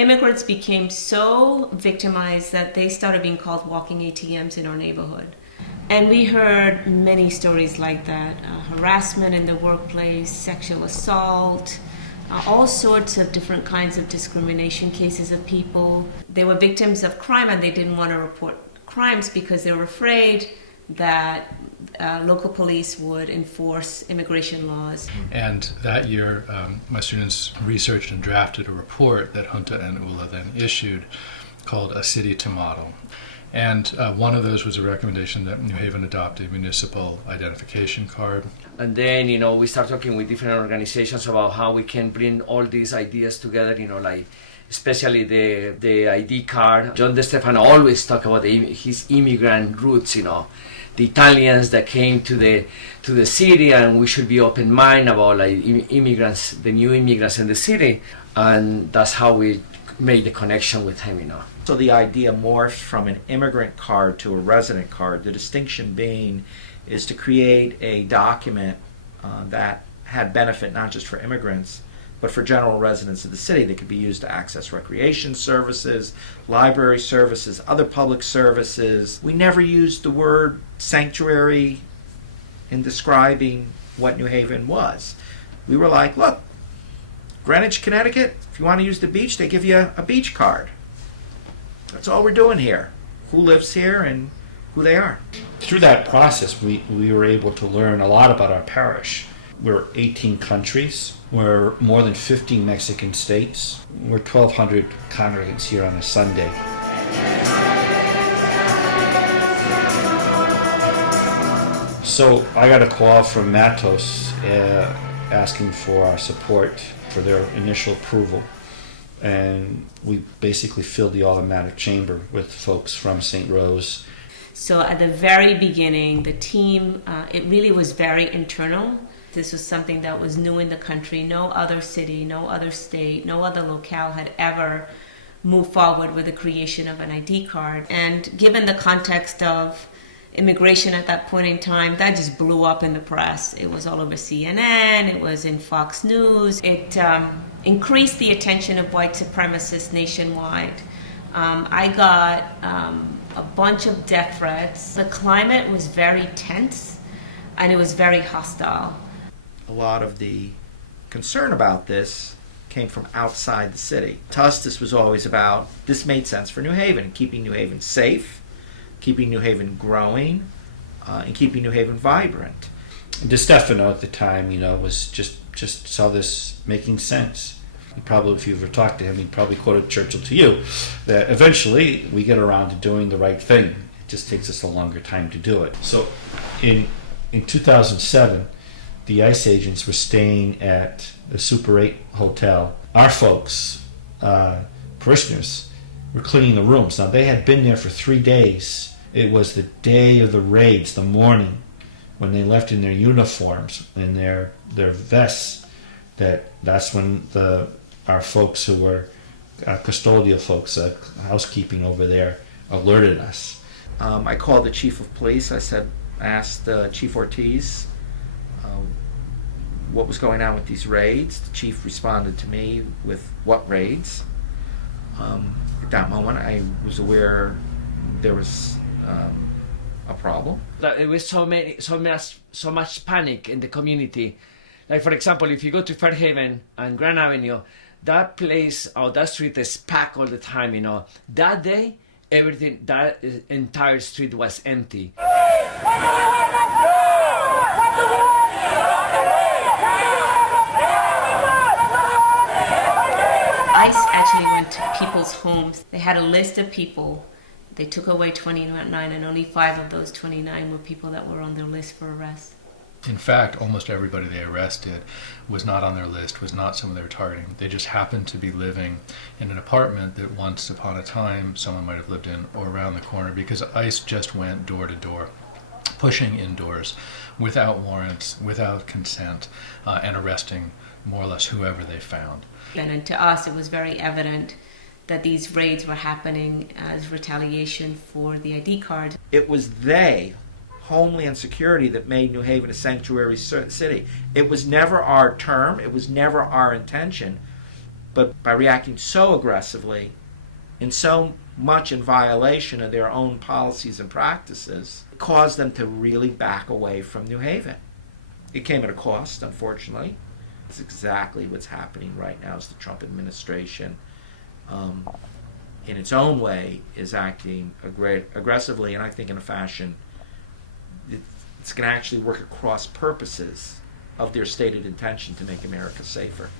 Immigrants became so victimized that they started being called walking ATMs in our neighborhood. And we heard many stories like that, harassment in the workplace, sexual assault, all sorts of different kinds of discrimination cases of people. They were victims of crime and they didn't want to report crimes because they were afraid that local police would enforce immigration laws. And that year, my students researched and drafted a report that Junta and ULA then issued called A City to Model. And one of those was a recommendation that New Haven adopt a municipal identification card. And then, we start talking with different organizations about how we can bring all these ideas together, like especially the ID card. John DeStefano always talk about his immigrant roots, the Italians that came to the city, and we should be open-minded about immigrants, the new immigrants in the city, and that's how we made the connection with him, So the idea morphed from an immigrant card to a resident card. The distinction being is to create a document that had benefit not just for immigrants, but for general residents of the city that could be used to access recreation services, library services, other public services. We never used the word sanctuary in describing what New Haven was. We were like, look, Greenwich, Connecticut, if you want to use the beach, they give you a beach card. That's all we're doing here. Who lives here and who they are. Through that process, we were able to learn a lot about our parish. We're 18 countries. We're more than 50 Mexican states. We're 1,200 congregants here on a Sunday. So I got a call from Matos asking for our support for their initial approval. And we basically filled the automatic chamber with folks from St. Rose. So at the very beginning, the team, it really was very internal. This was something that was new in the country. No other city, no other state, no other locale had ever moved forward with the creation of an ID card. And given the context of immigration at that point in time, that just blew up in the press. It was all over CNN, it was in Fox News. It increased the attention of white supremacists nationwide. I got a bunch of death threats. The climate was very tense and it was very hostile. A lot of the concern about this came from outside the city. To us, this was always about, this made sense for New Haven, keeping New Haven safe, keeping New Haven growing, and keeping New Haven vibrant. DeStefano at the time, was just saw this making sense. He probably, if you ever talked to him, he probably quoted Churchill to you, that eventually we get around to doing the right thing. It just takes us a longer time to do it. So in 2007, the ICE agents were staying at the Super 8 hotel. Our folks, parishioners, were cleaning the rooms. Now, they had been there for 3 days. It was the day of the raids, the morning, when they left in their uniforms and their vests. That's when our folks who were custodial folks, housekeeping over there, alerted us. I called the chief of police. I asked Chief Ortiz what was going on with these raids. The chief responded to me with what raids. At that moment, I was aware there was a problem. There was so much panic in the community. Like, for example, if you go to Fairhaven and Grand Avenue, that place or that street is packed all the time. That day, that entire street was empty. ICE actually went to people's homes. They had a list of people. They took away 29, and only 5 of those 29 were people that were on their list for arrest. In fact, almost everybody they arrested was not on their list, was not someone they were targeting. They just happened to be living in an apartment that once upon a time someone might have lived in, or around the corner, because ICE just went door to door, pushing indoors without warrants, without consent, and arresting more or less whoever they found. And to us, it was very evident that these raids were happening as retaliation for the ID card. It was Homeland Security, that made New Haven a sanctuary city. It was never our term. It was never our intention But by reacting so aggressively and so much in violation of their own policies and practices, it caused them to really back away from New Haven. It came at a cost, unfortunately. It's exactly what's happening right now. Is the Trump administration, in its own way, is acting aggressively, and I think in a fashion it's going to actually work at cross purposes of their stated intention to make America safer.